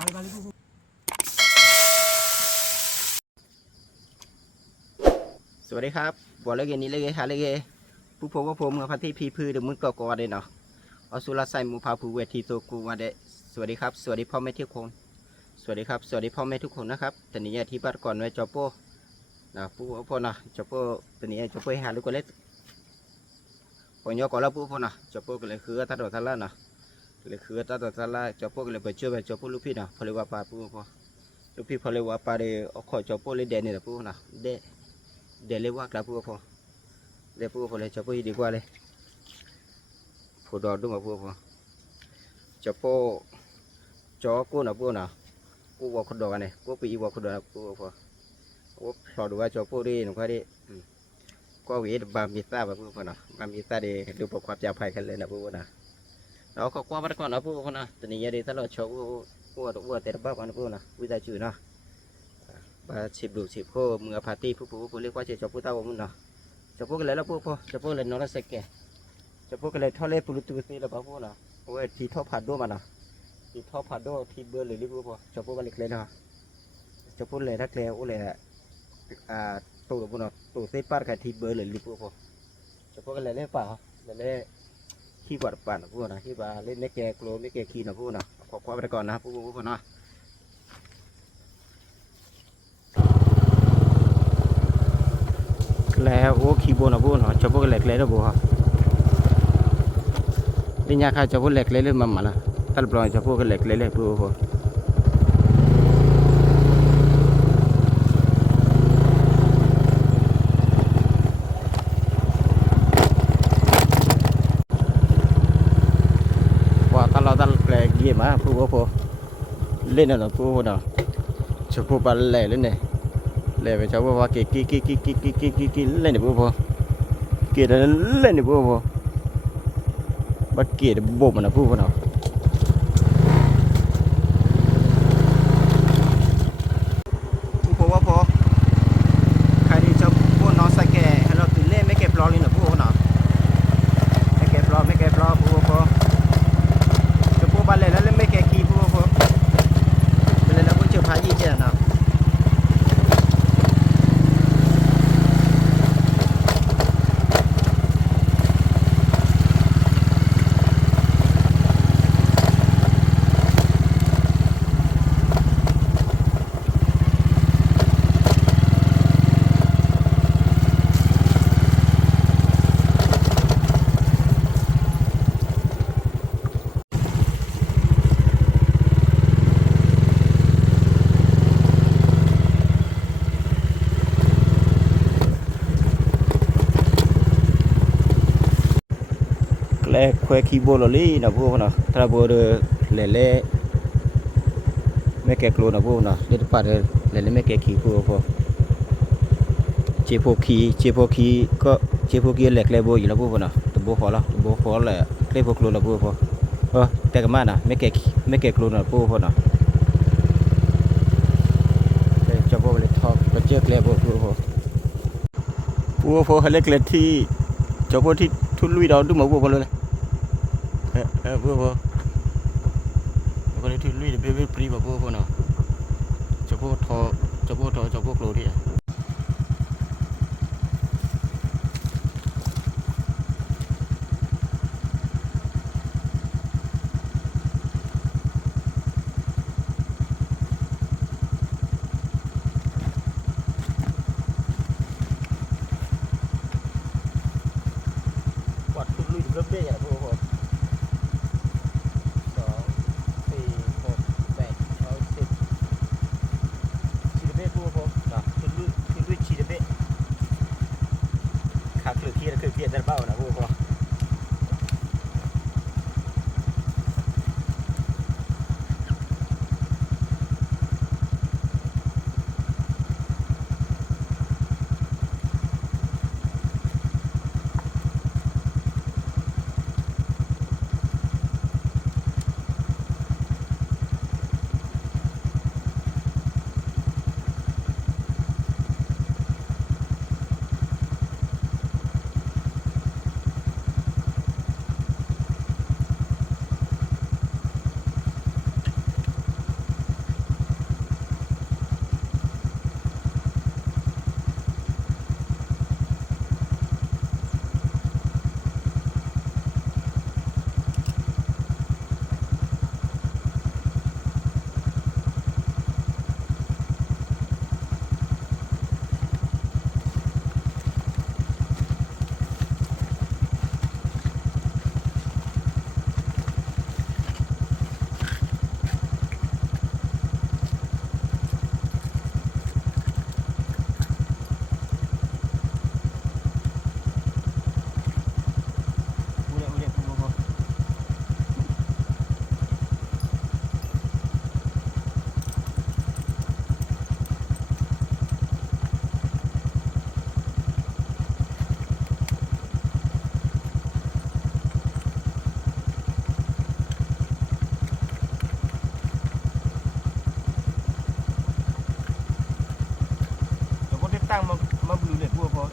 สวัสดีครับบอกเลยนี้เลยฮะเลยผู้พบว่าผมกับพันที่พีพือเดมุนก่อเดเนาะอสุรไซมูพาภูเวทีโตกูมาเดสวัสดีครับสวัสดีพ่อแม่ทุกคนสวัสดีครับสวัสดีพ่อแม่ทุกคนนะครับตอนนี้ที่บ้านก่อนไว้จอโป้นะผู้พ่อนะจอโป้ตอนนี้จอโป้หาลูกก็เล็กพอยก่อนแล้วผู้พ่อนะจอโป้ก็เลยคือตัดดอกทะเลนะเลยคือตัดดอกทะเลจอโป้ก็เลยไปช่วยไปจอโป้ลูกพี่นะพอเลยว่าปลาผู้พ่อลูกพี่พอเลยว่าปลาเดอขอจอโป้เลยเดนนี่แหละผู้นะเดเลยว่ากลับผู้พ่อเดี๋ยวพวกผมเลยจะพูดดีกว่าเลยผู้ดอดูมาพวกผมจะพูดจอกูนะพวกนะกูว่าคนดอกันเลยกูไปอีว่าคนดอพวกผมกูพอดูว่าจะพูดดีหนุ่มก็ดีก็วิบามิตาแบบพวกผมนะบามิตาดีดูประความจะภัยกันเลยนะพวกนะเราก็กว่ามันก่อนนะพวกผมนะตอนนี้ยังดีถ้าเราชอบว่าแต่บ้ากันพวกนะวิจัยจืดนะบาสิบดูสิบโคมือพาร์ตี้ผู้เรียกว่าจะพูดเต้าผมนะจะพูดอะไรแล้วพวกพ่อจะพูดอะไรน้องละเสกแกจะพูดอะไรท่อเล็บปลุกตัวแล้วพวกนะโอ้ยทีท่อผัดด้วยมันนะทีท่อผัดด้วยทีเบอร์เลยรีบพวกพ่อจะพูดอะไรเลยนะจะพูดอะไรนักเลวอะไรตัวพวกนะตัวเซปาร์กับทีเบอร์เลยรีบพวกพ่อจะพูดอะไรเล่นป่าเล่นขี้บาดป่านะพวกนะขี้บาเล่นไม่แก่กลัวไม่แก่ขี้นะพวกนะขอความไปก่อนนะพวกนะแล้วโอ้ขี้บัวนะบัวเนาะจะพวกเหล็กเลยนะบัวนี่ยาข้าจะพวกเหล็กเลยมันมาละตัดปลอยจะพวกเหล็กเลยบัวว่าตลอดแกลเยี่ยมอ่ะบัวเล่นอะไรบัวเนาะจะพวกบอลเล่เล่นเนี่ยเล่ไปจะพวกว่าเกี่เล่นเนี่ยบัวเกี่ยเล่นเนี่ยบัวบัดเกี่ยบ่มนะบัวเนาะบัวพอใครที่จะบัวน้องใส่แก่ให้เราตื่นเล่นไม่เก็บรอเลยนะบัวเนาะไม่เก็บรอบัวพอจะบัวบอลเล่แล้วเล่นไม่แก่ขี้บัวพอเป็นเลยแล้วบัวเจอพายี่เจ้าเนาะเล่คุยคีย์บอร์ดเลยนะพวกนะถ้าบอร์ดเล่ไม่แก่กลัวนะพวกนะเดี๋ยวปัดเล่ไม่แก่ขี้พวกเจ็บพวกขี้ก็เจ็บพวกขี้เล็กเลยบัวอยู่นะพวกนะตัวบัวพอเลยเล่พวกกลัวนะพวกแต่ก็มานะไม่แก่กลัวนะพวกนะจะพวกเล็กทอกก็เจอเล่พวกเล็กเลยที่จะพวกที่ทุลุยดาวดูมาพวกเลยพวกคนที่ลุยเบปรีแบบพวกเนาะจะพวกทอจะพวกโลที่วัดทุลุยเริ่มเบี้ยอย่างพวกคือเกียร์เบ้านะพวก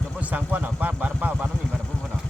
จะพูดสังกวนเนาะบ้านต้องมีบ้านพูดเนาะ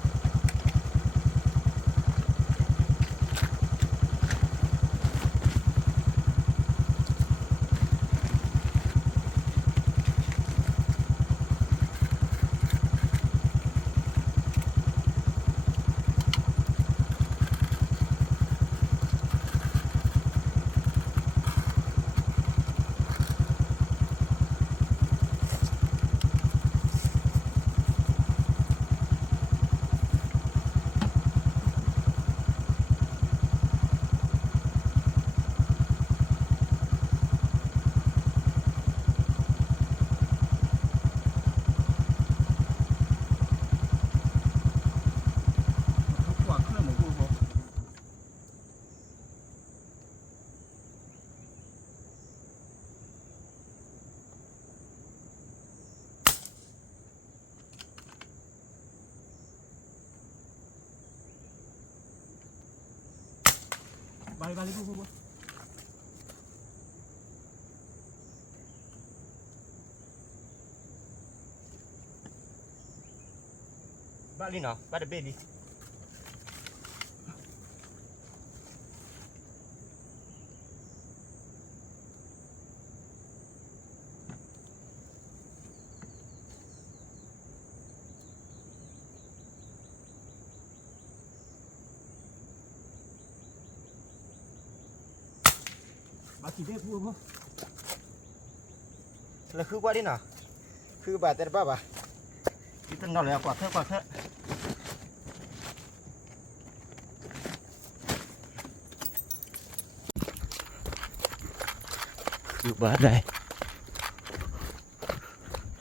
balik bu balik no pada beli bagi deh bu là khứ qua đi nào khứ bà tên bà cái tên nó là quả thơ khứ bà đây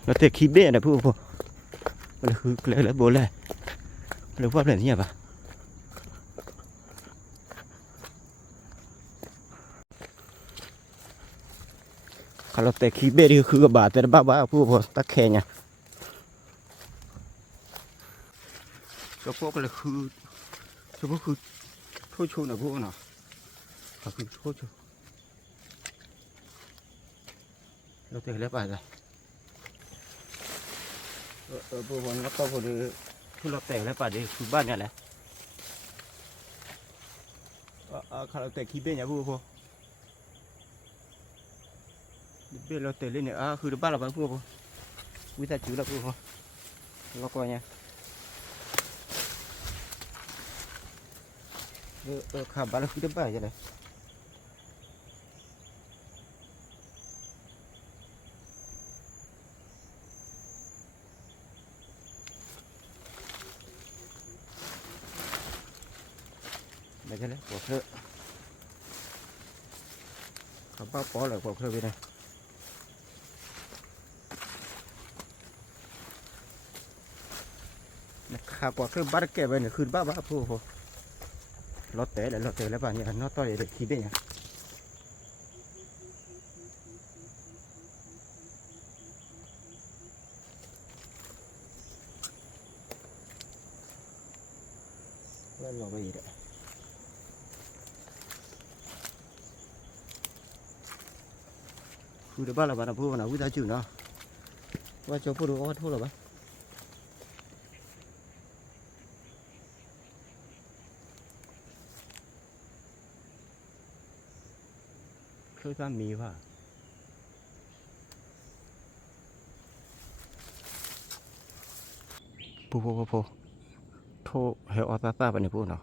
nó thể khí bể này bu là khứ lấy bố này lấy qua làm gì bà kalau teh kibe di ke bate baba pu tak kenya coba kalau coba thu na bu na thu lo teh le pa ra bu bon nó to bu thu lo teh le pa di ku ba nya le kalau teh kibe nya bu biết lo tệ lên nữa khử được ba là bán phua không quý ta chứ là phua không lo coi nha khả bán là khử được ba vậy này đây cái này bỏ thợ khả bao bỏ lại bỏ thợ bên nàyขาปอกคือบ้านแก่ไปเนี่ยคืนบ้าพูดรถเตะแล้วป่ะเนี่ยน้อต่อยเด็กคิดได้ยังเล่นลงไปอีกคือเดี๋ยวบ้านเราบ้านพูดนะวิจารณ์จืดเนาะว่าจะพูดหรือว่าพูดหรอปะเคยมีว่าปูโทเฮออตาไปเนี่ยปูเนาะ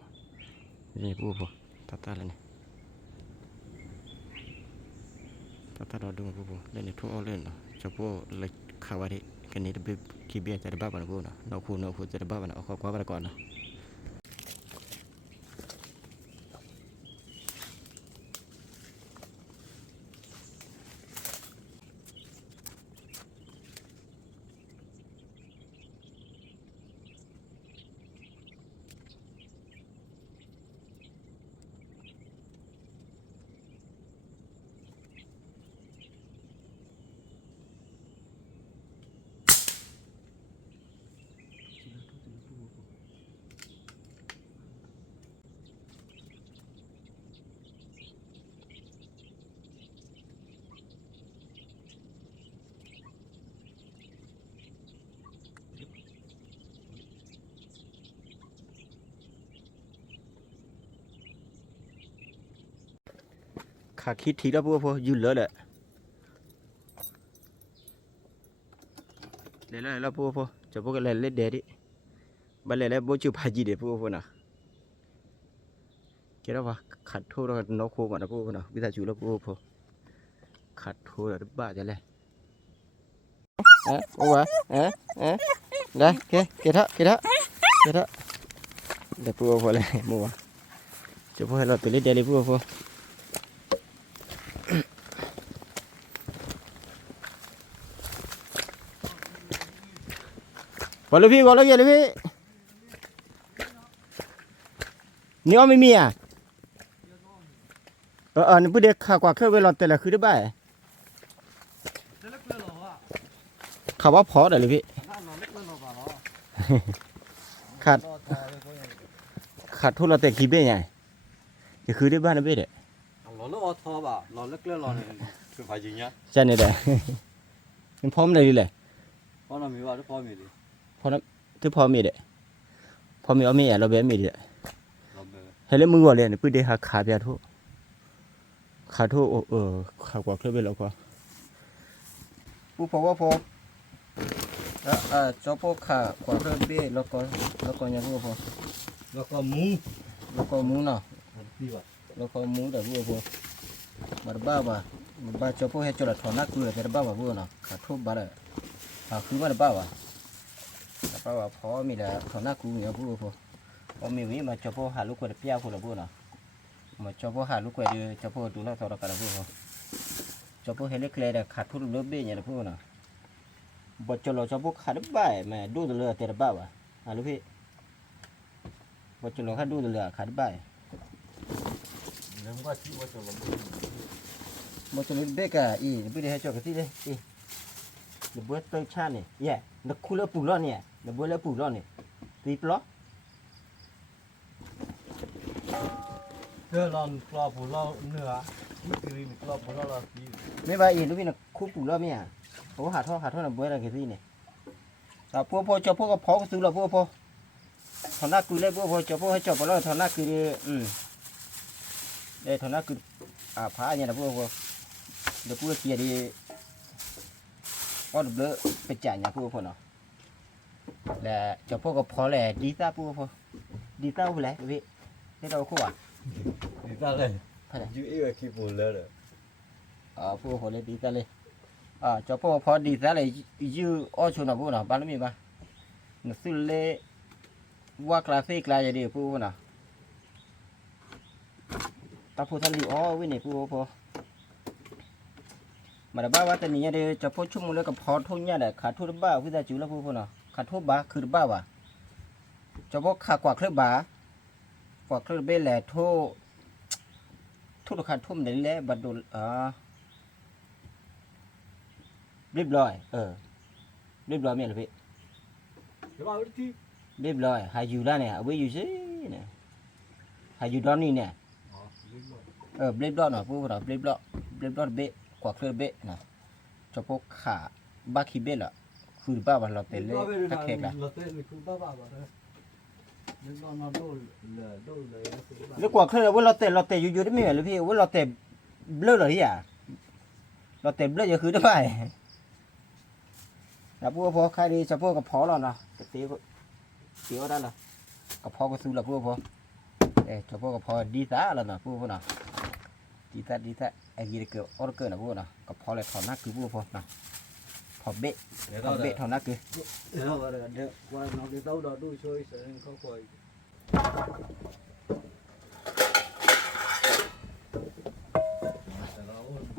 นี่ปูตาเลยเนี่ยตาเราดูปูเล่นในทุ่งเล่นเนาะจะปูเล็กข่าวว่าที่กันนี้จะไปกีเบียจะได้บ้ากันปูเนาะเราพูดจะได้บ้ากันเอาข้อความไปก่อนเนาะ ขาคิดทีแล้วพวกยืนเลยแหละเลยแล้วพวกจะพวกอะไรเล่นเด็ดดิบัลเลยแล้วโบจูพาจีเด็ดพวกน่ะเกี่ยวกับขัดโทษแล้วน้องโคมันนะพวกน่ะวิธีจูแล้วพวกขัดโทษแล้วบ้าจะเลยโอ้วะได้เกะเดี๋ยวพวกเลยมัวจะพวกให้เราตัวเล็กเด็ดเลยพวกบอลเลยพี่นี่อ้อไม่มีอ่ะนี่พูดเด็กข่าวกว่าเคยเวลาแต่ละคือได้บ่ายข่าวว่าพอได้เลยพี่ขาดทุนเราแต่กี่เบ้ไงจะคือได้บ้านนะเบ้เด็กเราเลิกเอาทอบ่ะเราเลิกเราเนี่ยคือฝ่ายจริงเนี้ยใช่เนี่ยเด็กมันพร้อมเลยดิเลยเพราะเรามีว่าทุกพ่อมีดิพอที่พอมีเด็กพอมีเอามีอ่ะเราเบ้มีเด็กเราเบอร์เฮ้ยแล้วมึงว่าเลยเนี่ยพูดเด็กขาเบียทุขาทุขากว่าเคยเบ้แล้วก็ผู้พอว่าพอเจ้าพวกขากว่าเคยเบ้แล้วก็ยังผู้พอแล้วก็มุ้งเนาะดีว่ะแล้วก็มุ้งแต่ผู้พอมาบ้าเจ้าพวกให้จุดถอนนักเลยแต่บ้าผู้เนาะขาทุบบ้าเลยคือว่าบ้าพอมีแต่ถอนนักกูเนี่ยผู้พอมีวิมาเจ้าพวกหาลูกกวดเปียผู้ละผู้เนาะมาเจ้าพวกหาลูกกวดดีเจ้าพวกดูแลทอดกันละผู้พอเจ้าพวกให้เล็กเลยแต่ขาดทุนเลือบเบี้ยเนี่ยผู้เนาะบ่เจ้าเราเจ้าพวกขาดบ้าแม่ดูตัวเลือแต่บ้าลูกพี่บ่เจ้าเราขาดดูตัวเลือขาดบ้าเรื่องว่าที่ว่าจะเราบ่จะมีเบกอ่ะไม่ได้ให้เจ้ากันที่เลยเดี๋ยวบัวเตยชาเนี่ยนักคู่แล้วปูร้อนเนี่ยเดี๋ยวบัวแล้วปูร้อนเนี่ยตีปล้อเพื่อเรากรอบผู้เราเนื้อที่คือมีกรอบผู้เราที่ไม่ว่าลูกพี่นักคู่ปูร้อนเนี่ยโอ้หาท่อน่ะบัวอะไรกันที่เนี่ยแต่พวกเจ้าพวกก็พอซื้อแล้วพวกถอนหน้าคือเลยพวกเจ้าพวกให้เจ้าไปแล้วถอนหน้าคือเดี๋ยวถอนหน้าคือพาเนี่ยนะพวกเดี๋ยวพวกเกียร์ดีก็เบลไปจ่ายเนี่ยพวกเนาะแล้วเจ้าพวกก็พอแหละดีตาพวกดีตาผู้ไรพี่ให้เราคู่ดีตาเลยยูเอวคีปูเลยพวกเลยดีตาเลยเจ้าพวกพอดีตาเลยยูอ้อชนนะพวกเนาะบ้านเรามีปะหนักสุดเลยว่าคลาสสิกลายจะดีพวกเนาะตาพูดทะลุวิ่งเนี่ยพวกมาดบ้าว่าแต่เนี่ยเดี๋ยวจะพูดชุ่มมือแล้วกับพอทุ่งเนี่ยแหละขาทุ่งบ้าวิจารณ์จุลพวกเนาะขาทุ่งบ้าคือบ้าว่ะจะพวกขากว่าเครื่องบ้ากว่าเครื่องเบ้แหละทุ่งขาทุ่มเดี๋ยวแหละบัดโดนเรียบร้อยเรียบร้อยไหมล่ะพี่เรียบร้อยหาอยู่แล้วเนี่ยเอาไว้อยู่ซิเนี่ยหาอยู่ตอนนี้เนี่ยเรียบร้อยหน่อยพวกเราเรียบร้อยเบ้กว่าเครื่องเบ้นะจะพวกขาบ้าขี้เบ้ละคือบ้าวันเราเตะเลยทักแขกละแล้วกว่าเครื่องว่าเราเตะอยู่ได้ไหมหรือพี่ว่าเราเตะเบลอเลยอ่ะเราเตะเบลอจะคือได้ไหมแต่พวกใครดีจะพวกกับพอเราเนาะเตี๋ยวได้ละกับพอก็ซื้อละพวกจะพวกกับพอดีตาแล้วนะพวกน่ะดีตาไอ้ยี่เกี่ยวออร์เกอร์นะพวกน่ะกับพอเลยถอนนักคือพวกน่ะพอเบะถอนนักคือเดี๋ยวว่าน้องที่เต้าดอดูช่วยเสริมเขาคอย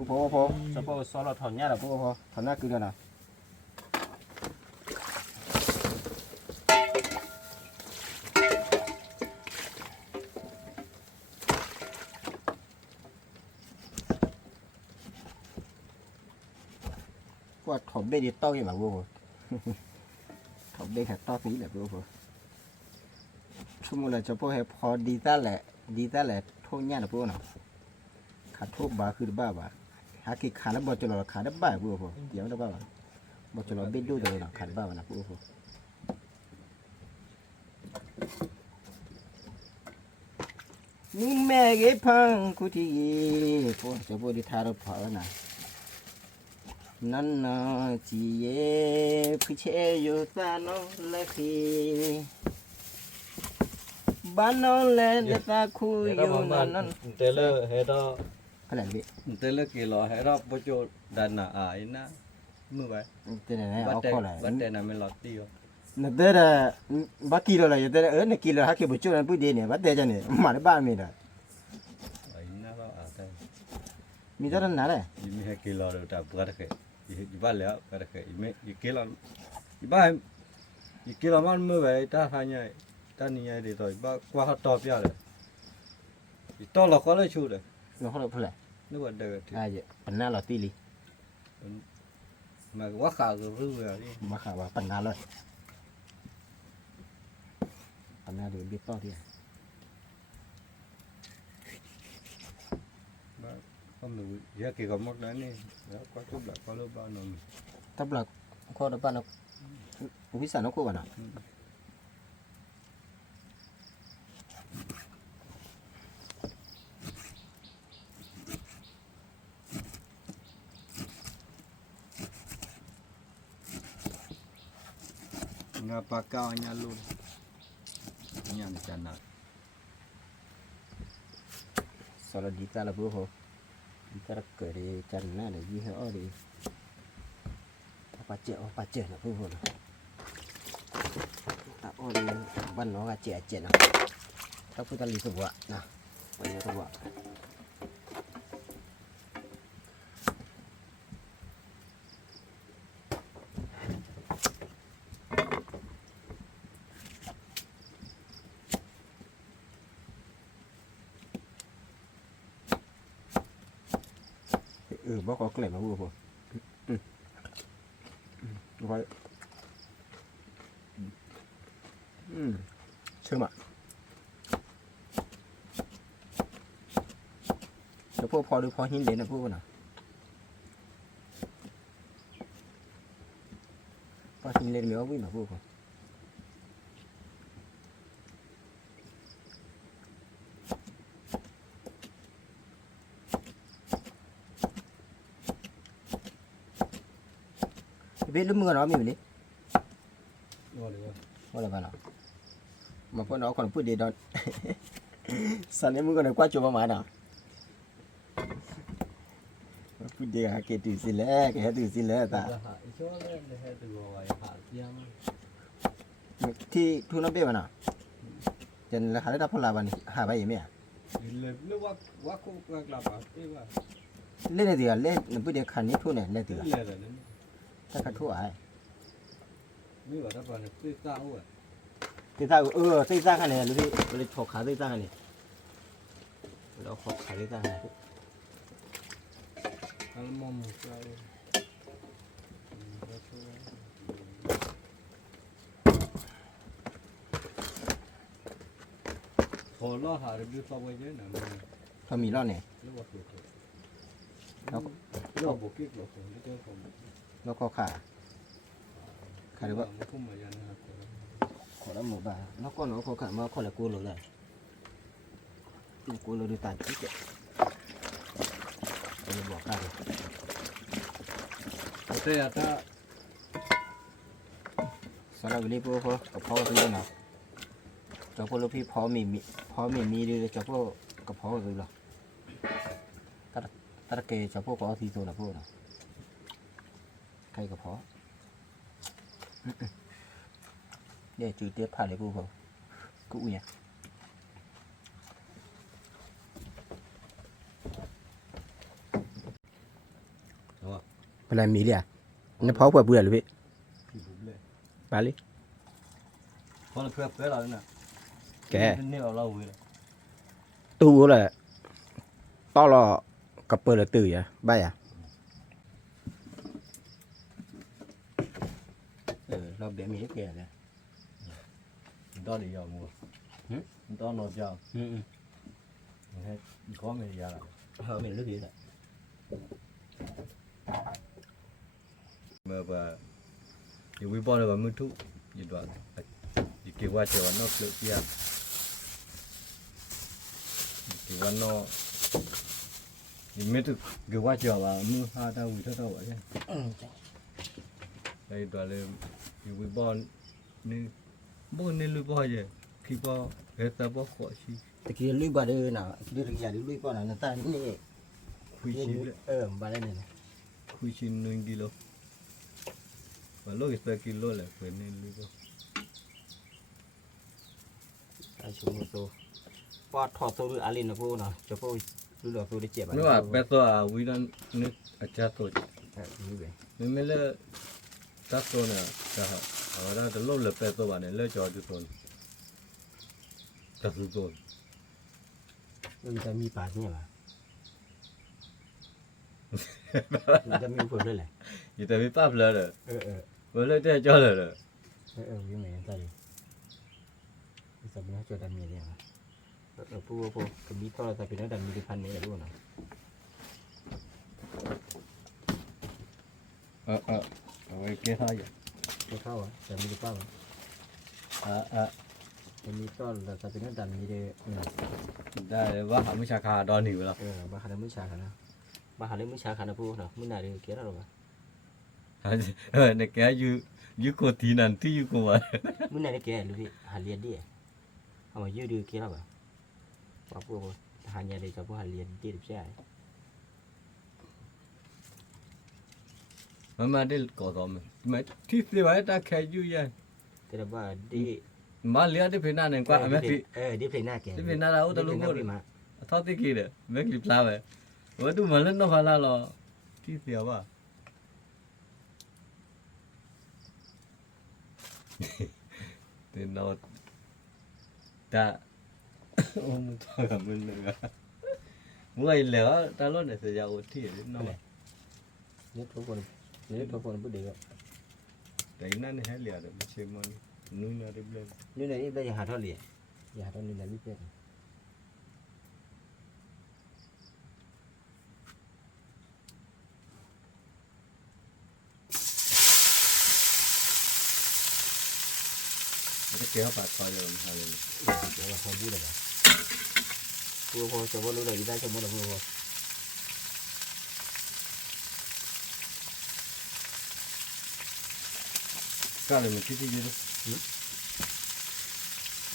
พวกจะพวกซ้อเราถอนเนี่ยแหละพวกถอนนักคือเดียวน่ะว่าถมเบ็ดดีโต้ยังแบบวัวถมเบ็ดแค่โต้สีแหละวัวชั่วโมงละจะพวกให้พอดีตาแหละทุ่งเนี่ยนะพวกน่ะขาดทุ่งบ้าคือบ้าหากี่ขาแล้วบ่จะหล่อขาได้บ้าวัวเดี๋ยวได้บ้าบ่จะหล่อเบ็ดดูแต่ละขาดบ้านะวัว นี่แม่เก็บพังกูที่พวกจะพูดที่ทารพอนะนั่นน่ะจีเย่ผู้เชี่ยวอยู่ตาโนเลคีบ้านโนเลนตาคุยอยู่นั่น เตลเฮดอ อะไรบิ เตลกิโลเฮดอปโจดานาอาอินะมือไป เจนไหนเอาข้อไหน บัตเตนะไม่ลอตตี้ นั่นเด้อบักกิโลละอยู่เด้อนี่กิโลฮักกิบุจูนั่นพูดดีเนี่ยบัดเดจันเนี่ยมาได้บ้านมีได้ อาอินะก็อาแต่ มีเท่านั้นนะเลย ยิมีให้กิโลเดตาบัตเคยิบาแล้วบัตเคยิมียิกิโลยิบายิกิโลมันมือไปตาหายตานี่ไงดีต่อยิบากว่าเขาตอบยาเลยยิต่อหลอกก็เลยชูเลย เราเขาเลยพูดอะไร นึกว่าเด็กที่ อ่าเจ้ปัญหาเราตีลี มาว่าข่าวก็รู้เลยนี่ มาข่าวว่าปัญหาเลยปัญหาเดือดบิดต่อที่ ก็มือเยอะกี่กับมดแล้วนี่แล้วก็ทุบหลักก็รู้บ้านนน ทับหลักข้อดับบ้านเราวิสานคู่กันนะ ngapa kau nyalun nyam chana สารดีตาละพวกเขาดีตาละเกิดจันน่าเลยยี่ห้อดีปาเจนะพวกเขาตาโอ้ดีบ้านน้องก็เจนะถ้าพูดตาลีสวะนะวันนี้สวะบอกเขาเกล็ดมาพวกเขาไว้เชื่อมั้ยแล้วพวกพอหรือพอหินเลยนะพวกน่ะพอหินเลยมีเอาวิ่งมาพวกเขาเบ็ดลูกมือเรามีอยู่นี่ ว่าเลยว่า ว่าอะไรบ้างเนาะมาพวกน้องคนพูดดีดอนสันนี้มึงก็เลยกว่าจูบมาเนาะพูดดีฮะเกตุสิแลเกตุสิแลตา หาช่วงนั้นให้ตัวไว้หาเที่ยง ที่ทุนน้ำเบี้ยมันเนาะจนราคาได้รับพลาบันหาไปยังไง เลยนึกว่ากูกลับอ่ะเอ้ว่า เล่นเดือดเล่นพูดเดียวคันนี้ทุนเนี่ยเล่นเดือด เลยเลยนั่น ถ้าคันทั่วไอ้ ไม่ว่าถ้าปานตื้อเต้าอ่ะ ตีซ่าตีซ่าคันนี้หรือพี่เลยถกขาตีซ่าคันนี้เราขอขาตีซ่าคันนี้ อัลมอมใจพอล้อหารีวิวต่อไปเยอะนะ เขามีรอดเนี่ย เรียกว่าเกิดเราบุกกิ๊กเราคงได้เจอผม แล้วก็ขาหรือว่า ไม่คุ้มมายันนะครับ ขอแล้วหมูบ้าแล้วก็หนูขอขามาขอละกูเลยกูเลยดูตาจิ๊กเราบอกกัน แต่ถ้า สำหรับวันนี้พวกเขากับพ่อไปยังเนาะเจ้าพวกลูกพี่พ่อมีดีเลยเจ้าพวกกับพ่อเลยหรอตะเกเจ้าพวกก็เอาทีตัวนะพวกเนาะใครกับพ่อเนี่ยจุดเด็ดผ่านเลยพวกเขากูเนี่ยเป็นไรมีเดียนี่พ่อเบื่อหรือพี่ ผิวเลย ไปเลย เพราะเพื่อนเราเนี่ย แก นี่เราเล่าเลย ตู้เลยต้อรอกับเปิดเลยตื่นอ่ะใบอ่ะเราเบี้ยมีแก่เลย ตอนนี้ยาวมัวตอนนอนยาวให้ก็ไม่ยาว เขาเป็นเรื่องนี้แหละ เมื่อว่าอยู่วิบอลเลยว่ามือทุอยู่ด้วยอยู่เกี่ยวว่าเจอวันนอกเลือกเพี้ย วันนอนี่ไม่ถูกเกี่ยวว่าเจ้าว่ามือหาดาวเท่าใช่ไอ้ตัวเลยอยู่วิบอนนี่บ่นี่ลุยบ่เจ้พี่บ่เฮ็ดแต่บ่ขอชี ตะกี้ลุยบ่ได้น่ะคือเรื่องใหญ่ลุยบ่น่ะนั่นตานี่ คุยชีเลย บ่ได้นี่ คุยชี1กิโลว่าโลก1กิโลแหละเพิ่นนี่ลุยบ่ อาชุมโตปอดถอดตัวอาลินนะพูเนาะจะพูดูหลอกตัวได้เจ็บ ไม่ว่าเป็ดตัววิรันนึกอาจารย์ตัว นี่เว้ย ไม่เล่ตัดตัวเนี่ยจะหาเอาละแต่ลูกเล็บเป็ดตัวเนี่ยเล่จอจุดตัวตัดตัว มันจะมีปากเนี่ยว่ะมันจะมีผลด้วยแหละ ยี่แต่ไม่ปั๊บเลยเลย เออ วันเลยแต่จอเลยเลย วิ่งเหมือนกันเลยสมัยนั้นจอดันมีเนี่ยพูก็มีต่อแต่เป็นดันมีพันนี้รู้นะ เอาไว้เกี่ยท่าอยู่ ไม่เข้าอ่ะแต่มีป้ามันมีต่อแต่เป็นดันมีเดนี่ ได้ว่าหาไม่ชาคาดอนหนิวแล้ว บ้าหาเรื่องมือชาขันนะบ้าหาเรื่องมือชาขันนะพูเนาะมือไหนเรื่องเกี่ยวอะไรวะ เนี่ยแกยูโกทีนันที่ยูโกวะ มือไหนเกี่ยวหรือที่หาเรียนดิเอามายืดเกี่ยวอะไรวะว่าพูหาเรียนเลยจะพูหาเรียนดีหรือใช่ มาได้ก่อต่อมาที่เสียไว้ตาแค่ยูยัน แต่ว่าดี มาเลี้ยงที่เพน่าเนี่ยกว่าแม่ที่ ดีเพลงหน้าแก ที่เพน่าเราตะลุกเลยทอดที่กี่เด้อแม่คลิปลาไปว่าดูมันเล่นนกฮาลาลอที่เสียว่าเต็นนอตาโอ้มึงทอดกับมึงเลยอะมึงไอ้เหลือตาล้นเนี่ยเสียอุที่น้อง นี่ทุกคนพูดเดียว แต่นั่นให้เหลือเด้อไม่ใช่มันนู่นน่ะเรียบเลย นี่ไหนนี่ได้หาเท่าเหรียญอย่าเท่านี้ไหนไม่เป็นแล้วเกี่ยวปากคอยเลยมันหาเลย เดี๋ยวเราพอพูดเลยนะพูดจะว่ารู้เลยได้จะหมดแล้วพูด ก็เลยมันคิดที่ยืด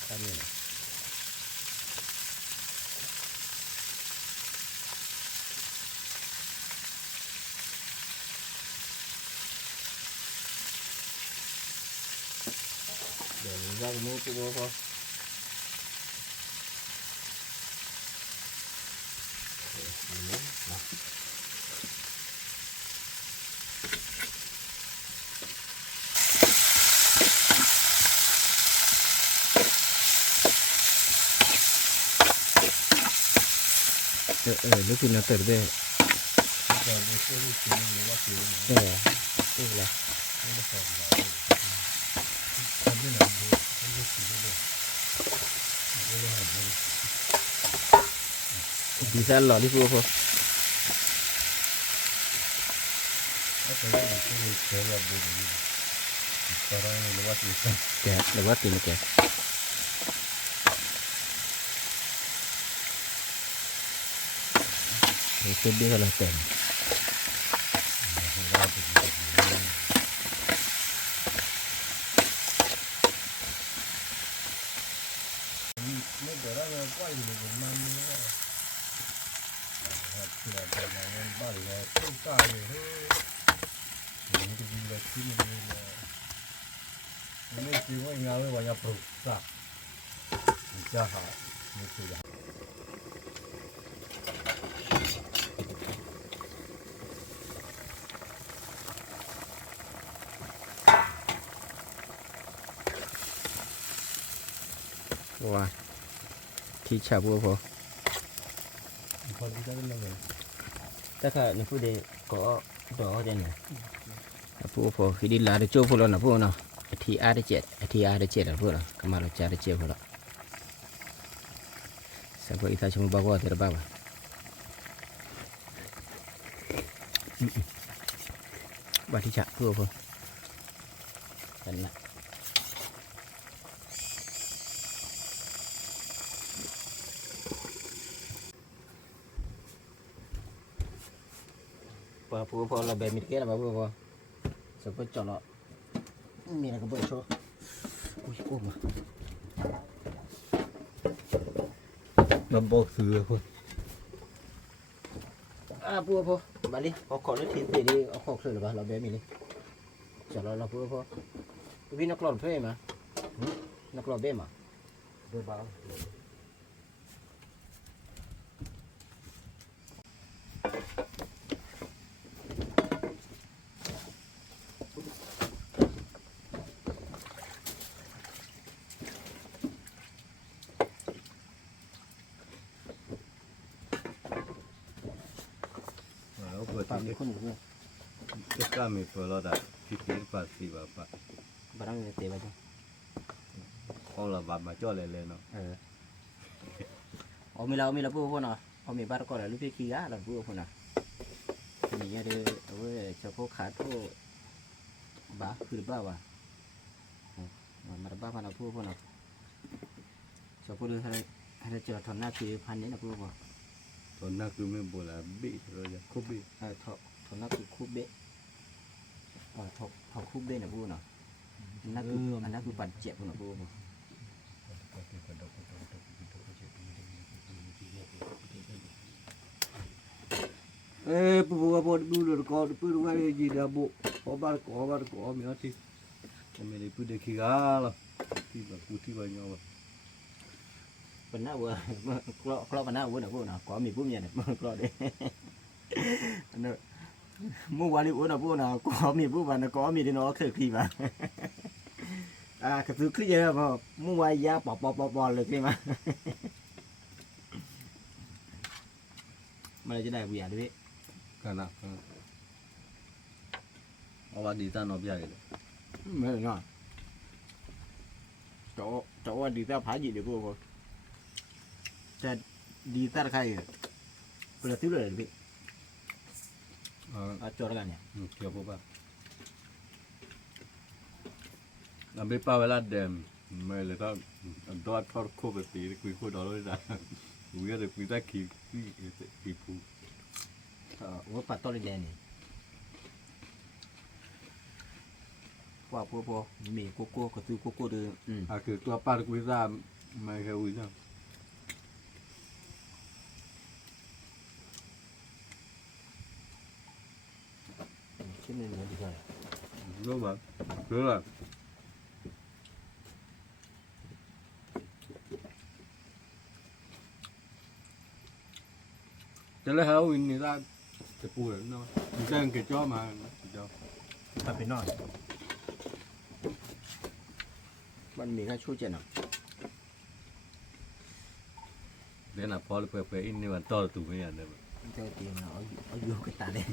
ทำนี่นะเดี๋ยวเราจะมือพูดพอลูกกินน้ำเติร์ดด้วยนี่แหละดีไซน์หล่อที่พูดพอแกะหรือว่าตีนแกะเส้นเดียวกันเลยเต็มไม่เดี๋ยวเราก็อยู่ในมันนี่ก็ที่เราไปในบ้านเราตู้ตาเลยเฮ้ยมันจะมีอะไรที่มันมีอะไรไม่จริงว่างานไม่ว่าจะปลุกสักจะหาไม่ตัวอย่าง ว่าที่ชาบัวพอ พอดีได้เลย แต่ถ้าในผู้ใดก็ดอกเด่นนะผู้พอคือดีลาได้โจ้พวกเราหน่ะพวกเนาะทีอาร์ได้เจ็ดทีอาร์ได้เจ็ดพวกเราก็มาเราจ่ายได้เจ็ดพวกเราสักวันอีท่าชมบ้าว่าเถอะบ้าบ่บ้าที่ชาพวกพอกันนะ พอเราแบบมิดเกตแล้วพอสมมติจอดเรามีอะไรก็เปิดโชว์อุ้ยโอ้มา nó bọc sữa thôi พอบาลีพอขอเลือกทีตีดีเอาขอคือหรือเปล่าเราแบบมิดนี่จอดเราพอพี่นักหล่อนเพ่มานักหล่อนเบ้มา đôi bao แล้วเปิด ปากมี ที่ คนอยู่ด้วย ก็กล้ามีเปิดแล้วแต่ที่เปิดปัดสีแบบปัด บ้านเราเตะไปจ้ะ ของเราบัดมาจ่อเลยเนาะ อ๋อมีเราพูดเนาะพอมีบ้านก็แล้วลูกพี่ขี้อ่ะเราพูดคนน่ะนี่เดี๋ยวเอาไว้จะพวกขาดพวกบ้าคือบ้าวะมาบ้าพันเราพูดคนน่ะจะพูดให้เจอทอนหน้าคือพันนี้นะพูดว่า ตอนนั้นคือไม่บอกแล้วบี้เราจะคุบบี้ ทอนหน้าคือคูเบะทอคูเบะนะพูดเนาะอันนั้นคือปั่นเจ็บนะพูด ปูปูปูดูก็ปูดูว่ายีดาบุพอบาร์ก็มีอะไรที่ไม่ได้ปูเด็กขี้กาละที่แบบปูที่บ้านเรา เป็นหน้าวัวกล้อเป็นหน้าวัวนะพูดเนาะก็มีปุ๊บเนี่ยกล้อเด้อันนั้นเมื่อวานนี้วัวนะพูดเนาะก็มีปุ๊บวันนะก็มีที่น้องเคยคลีบ้างก็คือคลีเยอะพอเมื่อวานยาปอเลยคลีมามันจะได้เบียร์ด้วย กันนะเอาว่าดีตาหนอบใหญ่เลย ไม่เนาะจะว่าดีแต่ผาหยิบเดี๋ยวพูดจะดีแต่ใครเปลือกที่เลยพี่จอดกันเนี่ย เกี่ยวกับว่าเราไม่ป้าเวลาเดิมไม่เลยถ้าตัวทอดโคบไปตีคุยคุยดอลเลยจ้ะคุยอะไรคุยได้ขี้ปู ว่าปัดต้นแดงนี่ว่าพวกมีโกโก้ก็ซื้อโกโก้เดิม คือตัวป้าคุยได้ไม่เคยคุยจ้ะ ชิ้นหนึ่งดีกว่า รู้ป่ะรู้ป่ะจะเลยหาวินนี่ได้จะปูเลยเนาะมีแจ้งเกจ้อมาเจ้า ถ้าไปนอนมันมีแค่ชูเจนอ่ะ เดี๋ยวน่ะพอเลยเปิดอินนี่วันต่อตู่ไม่ยันเลย เจ้าตีมันเอาอยู่กับตาเลย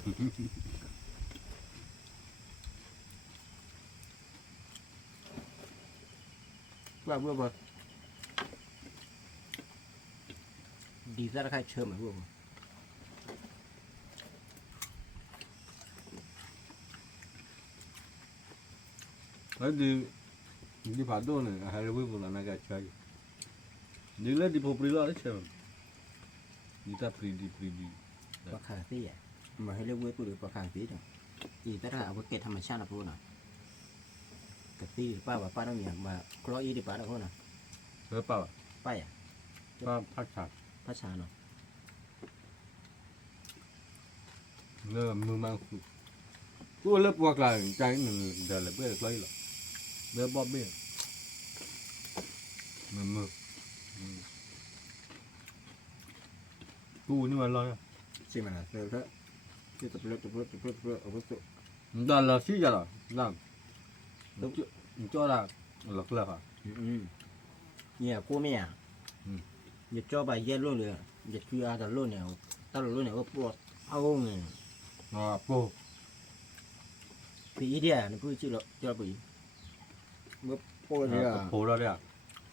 ว่าเบื่อบ่ดีซะใครเชื่อไหมเบื่อบ่ แล้วdi padone hari wibu la naga chai di le di popri la che di ta pridi ปลาคาซี่อ่ะมาให้เรียกเว้ยกูหรือปลาคาซี่เนาะอีแต่ถ้าเอาไปเก็บธรรมชาตินะพูดหน่อยกะตี้ป้าว่าป้าต้องมีมาคล้ออีดิป้าต้องพูดหน่อย le pa ป้าอ่ะ pa pa cha พระชาเนาะ le mu ma ku ku le po la chai ni da le be klai la be bo be mu ku ni ma la ใช่ไหมล่ะเดี๋ยวถ้าที่ตะเพื่อเอาไปสุด da la si ja la la cho la la la ha เนี่ยกูไม่อ่ะอย่าจ่อไปเย็นรุ่นเลยอย่าคืออาแต่รุ่นเนี่ยตลอดรุ่นเนี่ยก็ปวดเอาเงี้ย po ปีเดียวนี่พูดชื่อละจ่อปีเมื่อปวดเนี่ย po la ya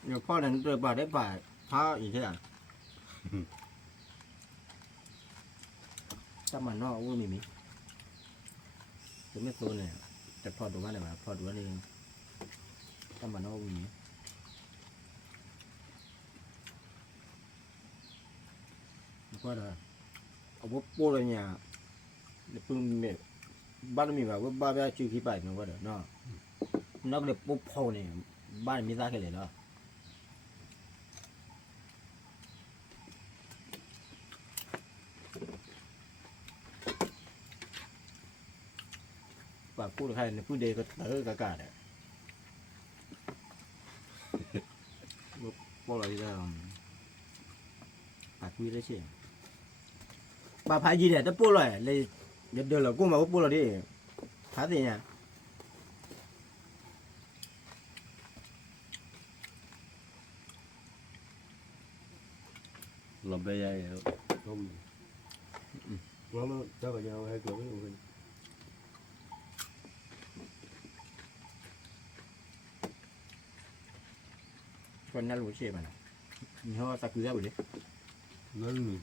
เนี่ยพ่อเนี่ยเดินป่าได้ป่าพาอีกเท่าถ้ามันนอกว่ามีจะไม่โซนเลยแต่พอดูว่าอะไรมาพอดูว่านี่ถ้ามันนอกมีก็ได้เอาพวกปูเลยเนี่ย พึ่งมีบ้านมีแบบว่าบ้านแบบชื่อขี้ไปมันก็เด้อเนาะนักเด็กปุ๊บพ่อเนี่ยบ้านมีตาแค่เลยเนาะปากพูดใครเนี่ยพูดเด็กก็กะกาดอ่ะพวกเราที่ได้ปากคุยได้เช่นปากพายยีเนี่ยจะพูดเลยเลยเดี๋ยวเรากู้มาก็พูดเราดิหาสิเนี่ย làm bê dây không nó chắc là nhau hay kiểu cái คนน่ารู้เช่มันมีเขาตะเกียบอยู่ดิ nó mình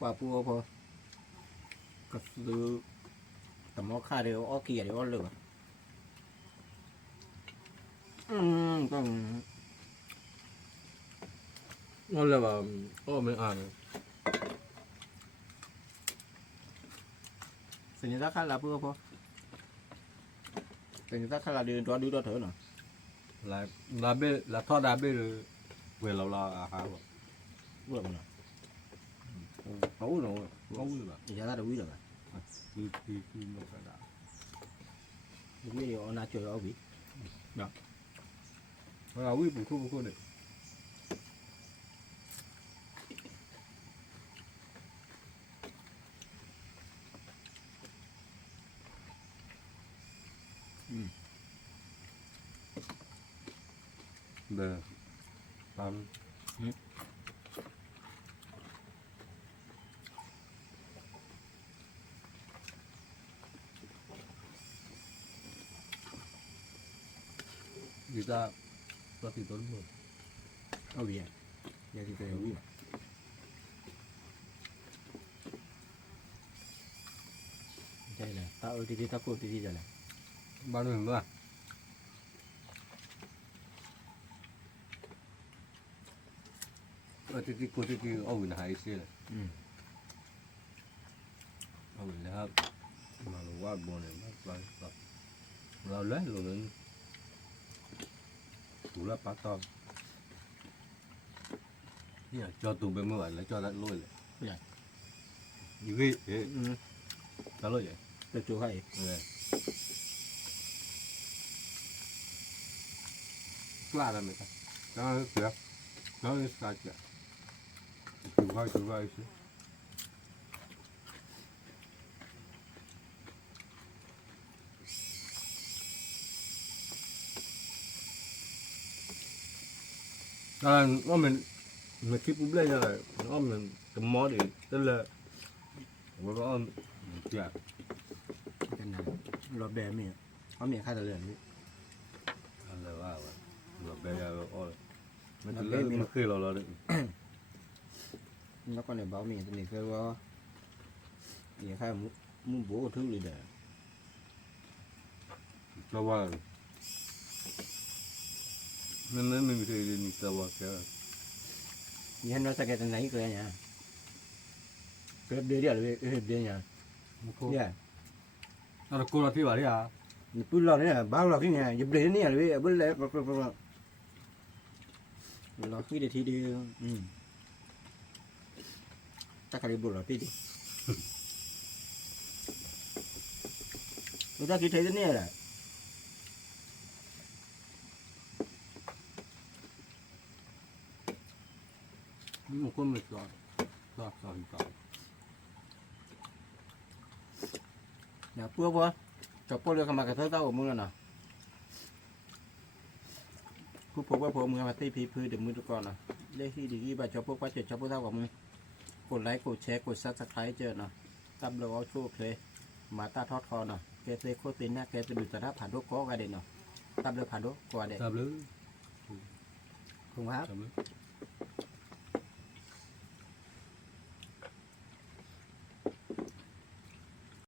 ว่าพูดพอก็ซื้อแต่มอค่าเดียวอ้อเกียร์เดียวอ้อเหลือต้อง nó là bảo ô mình ăn สัญลักษณ์ค่าลาพูดพอสัญลักษณ์ค่าลาเดินตัวดูตัวเถอะหน่อย là bê là thoát đá bê rồi về lâu lâu à hả พูดมันหน่อย xấu rồi xấu rồi bạn อย่าได้วิ่งเลย khi nó phải đá วิ่งเดียวน่าเจอเอาวิ่ง là quý bụng khu này เด้อตามกีตาร์ปฏิต้นมือ เอาวิ่งอย่าที่เจอวิ่งใช่เลยถ้าเอาที่ถ้าพูดที่จะเลย บ้านหนึ่งด้วยที่กูที่เอาหวินหายเสียเลยเอาหวินนะครับมาลงว่าบนเนี่ยมาแบบเราเล่นเราเล่นถูแล้วปัดตอนเนี่ยจอตูเป็นเมื่อไหร่แล้วจอได้ลอยเลยอยู่ที่จะลอยเลย จะจูให้ Claramente. Đó là được. Đó là sạch rồi. Chú vai chứ. Đó là nó mình keep lên ra là nó mình cầm mó để tức là nó dạ กันนะรถแบบนี้เขามีค่าตะเลือนนี่ là là bây giờ ôi mấy cái lớn mà khi là được แล้วก็ในเบ้ามีตัวนี้คือว่าอย่างค่ามุ้งโบทึ่งเลยเด้อ cho vào nên mình thì đi tàu vào cái มีให้เราสแกนตรงไหนเกลือเนี่ยเกลือเดียวเลยเดียวเนี่ยเนี่ย nó cô là thi bảo đi à นี่ปืนเราเนี่ยบ้าเราที่เนี่ยอย่าเบรเนี่ยเลยเบิ้ลเลยเราคิดได้ทีเดียวตะการบุหรี่ตีดิเราคิดได้เนี่ยแหละ một con mệt rồi thì có เนี่ยพวกจับพวกเรือขมากระเทาเต้ามือน่ะผู้พบว่าผมมือมาตีพีพื้นเดี๋ยวมือทุกคนน่ะเลขที่ดีๆบ่จับพวกว่าจับพวกเท่ากับมือกดไลค์กดแชร์กดซับสไครต์เจอเนาะตับเราเอาโชคเลยมาตาทอดคอเนาะแกเซโคตินนะแกจะดูสารผ่านโรคก้อกันเด่นเนาะตับเราผ่านโรคก้อเด่น tập lưới คุณครับ tập lưới